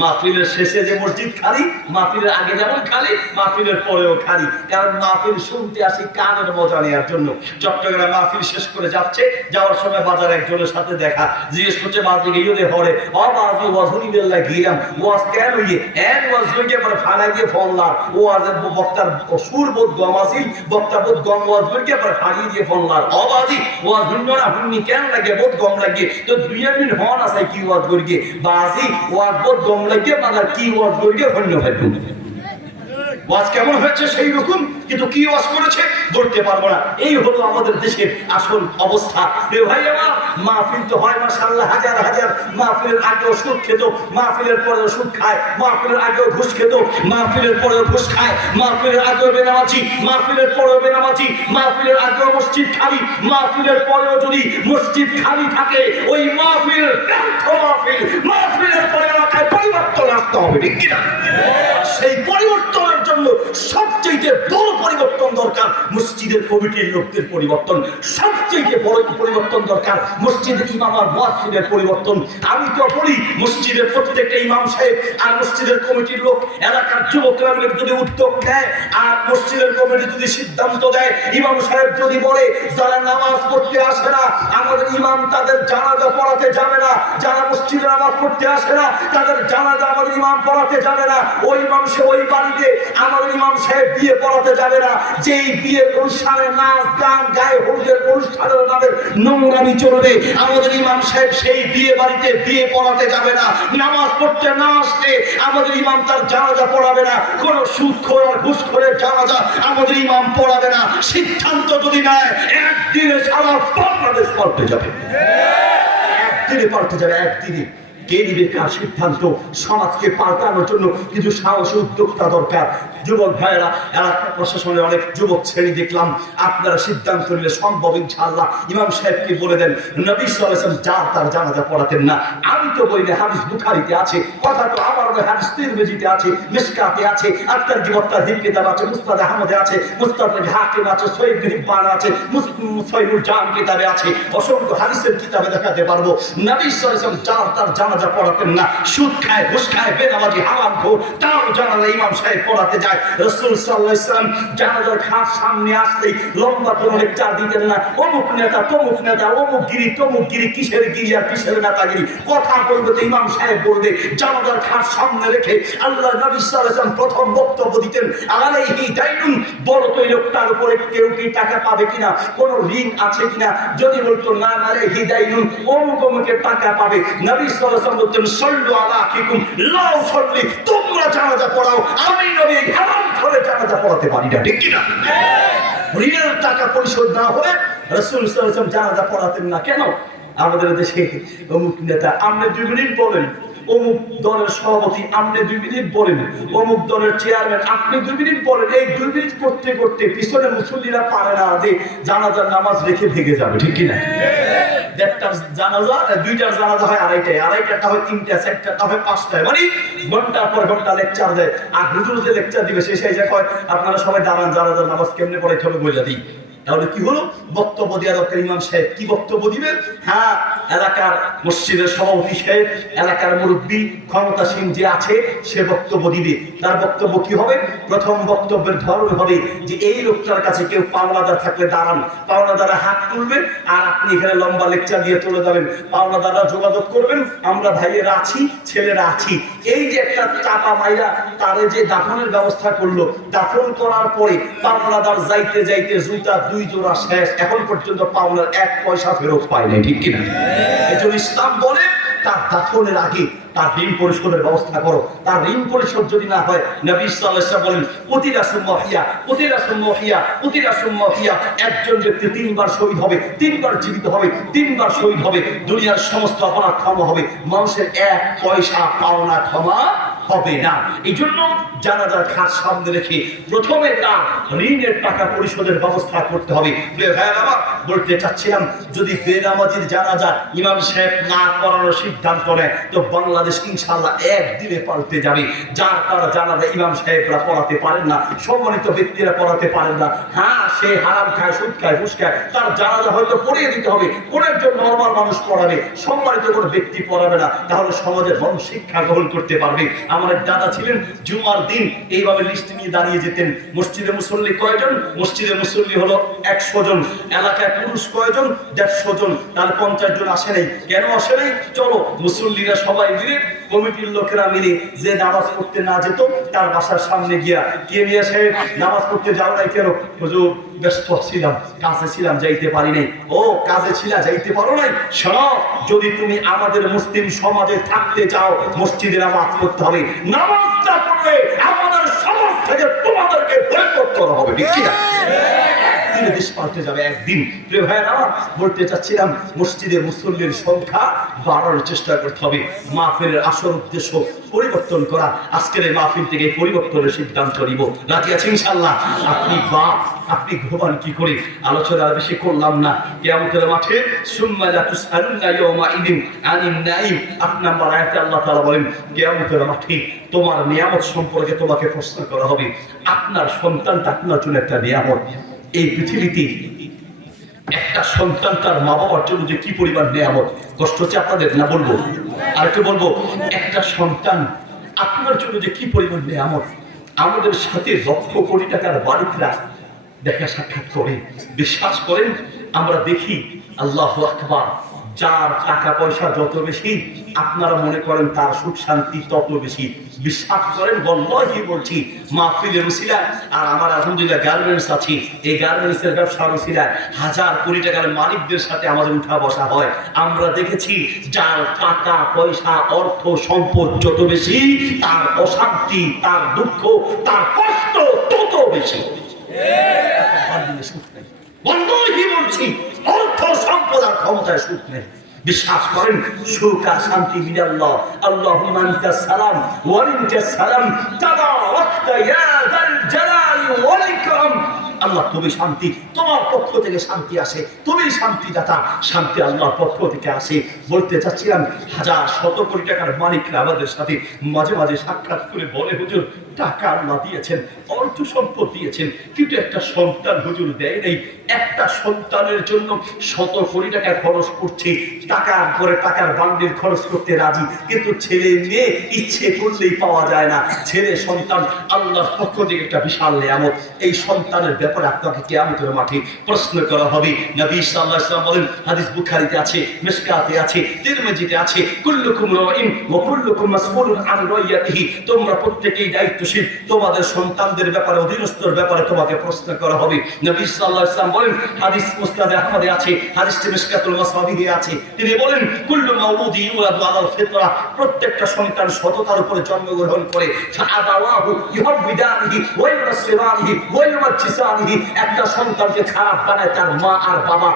মাহফিলের শেষে যে মসজিদ খালি, মাহফিলের আগে যেমন খালি, মাহফিলের পরেও খালি। কারণ মাহফিল শুনতে আসি কানের মজা নেওয়ার জন্য। চট্টগ্রামে মাহফিল শেষ করে যাচ্ছে, যাওয়ার সময় বাজার একজনের সাথে দেখা, জিজ্ঞেস করছে বাজি গিয়ে হরে অবাজি ওয়াজুনি বেল্লা গিরাম ওয়াজ কেন ইয়ে এন ওয়াজ হইকে পরে ফানা গিয়ে ফললা ওয়াজের বক্তার সুর বোধ গম আসিল, বক্তা বোধ গম ওয়াজ হইকে পরে ফাড়িয়ে দিয়ে ফললার অবাজি ওয়াজ হইল না হুন্নি কেন লাগে বোধ গম লাগে তো দুই মিনিট হন আছে কি ওয়াজ করিয়ে বাজি ওয়াজ বোধ গম লাগে মানে কি ওয়াজ করিয়ে হন্য ভাইবো। ওয়াজ কেমন হয়েছে সেই রকম, কিন্তু কি ওয়াজ করেছে ধরতে পারবো না। এই হলো আমাদের দেশের আসল অবস্থা। রে ভাই আমার, মাহফিল তো হয় মাশাআল্লাহ হাজার হাজার, মাহফিলের আগেও সুদ খেত, মাহফিলের পরেও সুদ খায়, মাহফিলের আগেও ঘুষ খেত, মাহফিলের পরেও ঘুষ খায়, মাহফিলের আগেও বেনামাজি, মাহফিলের পরেও বেনামাজি, মাহফিলের আগেও মসজিদ খালি, মাহফিলের পরেও যদি মসজিদ খালি থাকে ওই মাহফিল ব্যর্থ মাহফিল। মাহফিলের পরে এলাকায় পরিবর্তন আসতে হবে, ঠিক কিনা? সেই পরিবর্তনের জন্য সবচেয়ে বড় পরিবর্তন দরকার মসজিদের কমিটির লোকদের পরিবর্তন, সবচেয়ে বড় পরিবর্তন দরকার মসজিদের ইমাম আর মুয়াজ্জিনের পরিবর্তন। আমি তো বলি মসজিদের প্রত্যেকটা ইমাম সাহেব আর মসজিদের কমিটির লোক, এলাকার যুবকরা মিলে যদি উদ্যোগ নেয় আর মসজিদের কমিটি যদি সিদ্ধান্ত দেয়, ইমাম সাহেব যদি বলে যারা নামাজ পড়তে আসে না আমাদের ইমাম তাদের জানাজা পড়াতে যাবে না, যারা মসজিদে নামাজ পড়তে আসে না তাদের জানাজা আমাদের ইমাম পড়াতে যাবে না, ওই মানুষে ওই বাড়িতে আমাদের ইমাম সাহেব বিয়ে পড়াতে যাবে না, যেই বিয়ের অনুষ্ঠানে নাচ গান গায়ে হলুদের অনুষ্ঠানের নামে নোংরামি চলবে আমাদের ইমাম সাহেব সেই বিয়ে বাড়িতে বিয়ে পড়াতে যাবে না, নামাজ পড়তে না আসলে আমাদের ইমাম তার জানাজা পড়াবে না, কোন সুদখোর আর ঘুষখোরের জানাজা আমাদের ইমাম পড়াবে না। সিদ্ধান্ত যদি নেয় একদিনে সারা বাংলাদেশ পাল্টে যাবে, একদিনে পাল্টে যাবে, একদিনে। কে দিবে কার সিদ্ধান্ত? সমাজকে পাল্টানোর জন্য কিছু সাহসী উদ্যোক্তা দরকার। যুবক ভাইয়েরা, এলাকা প্রশাসনের অনেক যুবক শ্রেণী দেখলাম, আপনারা সিদ্ধান্ত নিলে সম্ভব ইনশাআল্লাহ ইমাম সাহেবকে বলে দেন নবী সাল্লাল্লাহু আলাইহি ওয়াসাল্লাম যার তার জানাজা পড়াতেন না। আমি তো বলি না, হাদিস বুখারীতে আছে, কথা তো আমার নয়, হাদিস তিরমিজিতে আছে, মিশকাতে আছে, আত্মার জীবত্তার হিব কিতাব আছে, মুসনাদ আহমদে আছে, মুস্তাদরাক হাকিম আছে, সহিহ ইবনে হিব্বান আছে, সহিহুল জাম কিতাবে আছে, অসংখ্য হাদিসের কিতাবে দেখাতে পারবো নবী সাল্লাল্লাহু আলাইহি ওয়াসাল্লাম যার তার জানাজা পড়াতেন না। সুদ খায়, ঘুষ খায়, বেনামাজি, হারামখোর, তার জানাজা ইমাম সাহেব পড়াতে যায়। রাসূল সাল্লাল্লাহু আলাইহি ওয়াসাল্লাম জানাজার খাট সামনে আসলেই লম্বা কোনো লেকচার দিতেন না, অমুক নেতা তমুক নেতা, অমুক গিরি তমুক গিরি, কিসের গিরি আর কিসের নেতাগিরি, কথা বলবে তো ইমাম সাহেব বলবে। জানাজার খাট সামনে রেখে আল্লাহ নবী সাল্লাল্লাহু আলাইহি ওয়াসাল্লাম প্রথম বক্তব্য দিতেন আলাইহি দাইনুন, বড় তো এই লোকটার উপরে কেউ কি টাকা পাবে কিনা, কোন ঋণ আছে কিনা, যদি বলতো না আলাইহি দাইনুন অমুক অমুকের টাকা পাবে, নবী সাল্লাল্লাহু আলাইহি ওয়াসাল্লাম বলতেন সাল্লু আলা আখিকুম লা উসাল্লি, তোমরা জানাজা পড়াও, আমি নবী হারাম করে জানাজা পড়াতে পারি না, ঠিক কিনা? ঋণের টাকা পরিশোধ না হলে রাসূল সাল্লাল্লাহু আলাইহি ওয়াসাল্লাম জানাজা পড়াতেন না। কেন? আমাদের দেশে অমুক নেতা আপনি 2 মিনিট বলেন, অমুক দলের সভাপতি আপনি 2 মিনিট বলেন, অমুক দলের চেয়ারম্যান আপনি 2 মিনিট বলেন, এই 2 মিনিট করতে করতে পিছনে মুসল্লিরা পারে না যে জানাজার নামাজ রেখে ভেঙে যাবে, ঠিক কিনা? দেড়টার জানাজা, 2টার জানাজা হয় আড়াইটায়, আড়াইটাটা হয় 3টা, 4টাটা হয় 5টায়, মানে ঘন্টার পর ঘন্টা লেকচার দেয়। আর হুজুর যে লেকচার দিবে সেই যে কয় আপনারা সবাই দাঁড়ান, জানাজার নামাজ কেমনে পড়াইতে হবে বলে দিই। তাহলে কি হলো? বক্তব্য দেওয়া দরকার। ইমাম সাহেব কি বক্তব্য দিবেন? হ্যাঁ, এলাকার মসজিদের সভাপতি সাহেব, এলাকার মুরব্বী ক্ষমতাসীন যে আছে সে বক্তব্য দিবে। তার বক্তব্য কি হবে? প্রথম বক্তব্যের ধরন হবে যে এই লোকটার কাছে কেউ পাওনাদার থাকলে দাঁড়ান, পাওনাদারা হাত তুলবেন আর আপনি এখানে লম্বা লেকচার দিয়ে চলে যাবেন, পাওনাদাররা যোগাযোগ করবেন, আমরা ভাইয়েরা আছি, ছেলেরা আছি। এই যে একটা চাপা মাইরা তারে যে দাফনের ব্যবস্থা করলো, দাফন করার পরে পাওনাদার যাইতে যাইতে জুতা 2 জোড়া শেষ, এখন পর্যন্ত পাওনার 1 পয়সা ফেরত পায় নাই, ঠিক কিনা? এজন্য ইসলাম বলে তার দাফনের আগে তার ঋণ পরিশোধের ব্যবস্থা করো। তার ঋণ পরিশোধ যদি না হয়, নবী সাল্লাল্লাহু আলাইহি ওয়াসাল্লাম বলেন কুতিলা সুম্মা হিয়া, কুতিলা সুম্মা হিয়া, কুতিলা সুম্মা হিয়া। একজন ব্যক্তি 3 বার শহীদ হবে, 3 বার জীবিত হবে, 3 বার শহীদ হবে, দুনিয়ার সমস্ত অপরাধ ক্ষমা হবে, মানুষের 1 পয়সা পাওনা ক্ষমা হবে না। এই জন্য জানাজার খাস সামনে রেখে প্রথমে তার ঋণের টাকা পরিশোধের ব্যবস্থা করতে হবে। বলতে চাচ্ছিলাম, যদি বেনামাজির জানাজা ইমাম সাহেব না করানোর সিদ্ধান্ত নেয় তো বাংলাদেশ ইনশাআল্লাহ একদিনে পাল্টে যাবে। যার তারা জানাজা ইমাম সাহেবরা পড়াতে পারেন না, সম্মানিত ব্যক্তিরা পড়াতে পারেন না, হ্যাঁ সে হারাম খায়, সুদ খায়, ঘুষ খায়, তার জানাজা হয়তো পড়িয়ে দিতে হবে, কোন একজন নরমাল মানুষ পড়াবে, সম্মানিত কোনো ব্যক্তি পড়াবে না, তাহলে সমাজের মানুষ শিক্ষা গ্রহণ করতে পারবে। আমার এক দাদা ছিলেন, জুমার দিন এইভাবে লিস্ট নিয়ে দাঁড়িয়ে যেতেন, মসজিদে মুসল্লি কয়জন? মসজিদে মুসল্লি হলো 100 জন, এলাকায় পুরুষ কয়জন? 150 জন, তাহলে 50 জন আসে নাই। কেন আসে নাই? চলো মুসল্লিরা সবাই মিলে, কমিটির লোকেরা মিলে যে নামাজ পড়তে না যেত তার বাসার সামনে গিয়া, কে মিয়া সাহেব নামাজ পড়তে যাও নাই কেন? হুজুর ব্যস্ত ছিলাম, কাজে ছিলাম, যাইতে পারি নাই। ও কাজে ছিলা, যাইতে পারো নাই? শোনো, যদি তুমি আমাদের মুসলিম সমাজে থাকতে চাও মসজিদে নামাজ পড়তে হবে, নামাজটা পড়লে আমাদের সমাজ থেকে তোমাদেরকে বের করতে হবে, ঠিক কি না? একদিনে দেশ পাল্টে যাবে, একদিন। প্রিয় ভাইয়েরা, বলতে চাচ্ছিলাম মসজিদে মুসল্লির সংখ্যা বাড়ানোর চেষ্টা করতে হবে। মাহফিলের আসল উদ্দেশ্য পরিবর্তন করা। আজকের এই মাহফিল থেকে পরিবর্তনের সিদ্ধান্ত নিব, রাজি আছি ইনশাআল্লাহ? আপনি বাপ, আপনি ঘুমান কি করে? আলোচনা বেশি করলাম না। কিয়ামতের মাঠে সুম্মা লা তুসআলুনা ইয়াওমা ইদিন আনিন নাঈম, 8 নম্বর আয়াতে আল্লাহ তাআলা বলেন, কিয়ামতের মাঠে তোমার নিয়ামত সম্পর্কে তোমাকে প্রশ্ন করা হবে। আপনার সন্তানটা আপনার জন্য একটা নিয়ামত। এই পৃথিবীতে একটা সন্তান তার মা বাবার জন্য যে কি পরিমাণ নিয়ামত, কষ্ট হচ্ছে আপনাদের না? বলবো আর একটু বলবো, একটা সন্তান আপনার জন্য যে কি পরিমাণ নিয়ামত। আমাদের সাথে লক্ষ কোটি টাকার মালিকরা দেখা সাক্ষাৎ করে, বিশ্বাস করেন, আমরা দেখি আল্লাহু আকবার, যার টাকা পয়সা যত বেশি আপনারা মনে করেন তার সুখ শান্তি তত বেশি। বিশ্বাস করেন, বল্লাহি বলছি, মাহফিলের উসিলায়, আর আমার আলহামদুলিল্লাহ গার্মেন্টস আছে, এই গার্মেন্টসের ব্যবসার উসিলায় হাজার কোটি টাকার মালিকদের সাথে আমাদের উঠা বসা হয়। আমরা দেখেছি যার টাকা পয়সা অর্থ সম্পদ যত বেশি তার অশান্তি, তার দুঃখ, তার কষ্ট তত বেশি। সুখ নেই, বল্লাহি বলছি, অর্থ সম্পদ আর ক্ষমতায় সুখ নেই। বিশ্বাস করেন, সুখ আর শান্তি মিনাল্লাহ। আল্লাহুম্মা আনতাস সালাম ওয়া মিনকাস সালাম, তাবারাকতা ইয়া যাল জালালি ওয়াল ইকরাম। আল্লাহ তুমি শান্তি, তোমার পক্ষ থেকে শান্তি আসে, তুমি শান্তিদাতা, শান্তি আল্লাহর পক্ষ থেকে আসে। বলতে চাচ্ছিলাম, হাজার শত কোটি টাকার মালিকরা আমাদের সাথে মাঝে মাঝে সাক্ষাৎ করে বলে, হুজুর টাকা আল্লাহ দিয়েছেন, অর্থ সম্পদ দিয়েছেন, কিন্তু একটা সন্তান হুজুর দেয় নেই। একটা সন্তানের জন্য শত কোটি টাকা খরচ করছে, টাকার পরে টাকার বান্ডিল খরচ করতে রাজি, কিন্তু ছেলে মেয়ে ইচ্ছে করলেই পাওয়া যায় না। ছেলে সন্তান আল্লাহর পক্ষ থেকে একটা বিশাল নিয়ামত। এই সন্তানের ব্যাপারে আপনাকে কিয়ামতের মাঠে প্রশ্ন করা হবে। নবী সাল্লাল্লাহু আলাইহি ওয়াসাল্লাম বলেন, হাদিস বুখারীতে আছে, মিশকাতে আছে, তিরমিজিতে আছে, কুল্লুকুম রাঈন ওয়া কুল্লুকুম মাসউলুন আন রাইয়াতিহি, তোমরা প্রত্যেকেই দায়িত্বশীল, তোমাদের সন্তানদের ব্যাপারে, অধীনস্থর ব্যাপারে তোমাকে প্রশ্ন করা হবে। নবী সাল্লাল্লাহু আলাইহি ওয়াসাল্লাম বলেন, হাদিস মুসনাদ আহমদে আছে, হাদিসটি মিশকাতুল মাসাবিহে আছে, তিনি বলেন, কুল্লু মাউলুদি ইউলাদু আলাল ফিতরা, প্রত্যেকটা সন্তান সততার উপরে জন্মগ্রহণ করে, ফাআবাওয়াহু ইউহাব্বিদানিহি ওয়া ইউনাসসিরানিহি ওয়া ইউমাজ্জিসানিহি, একটা সন্তানকে খারাপ বানায় তার মা আর বাবা।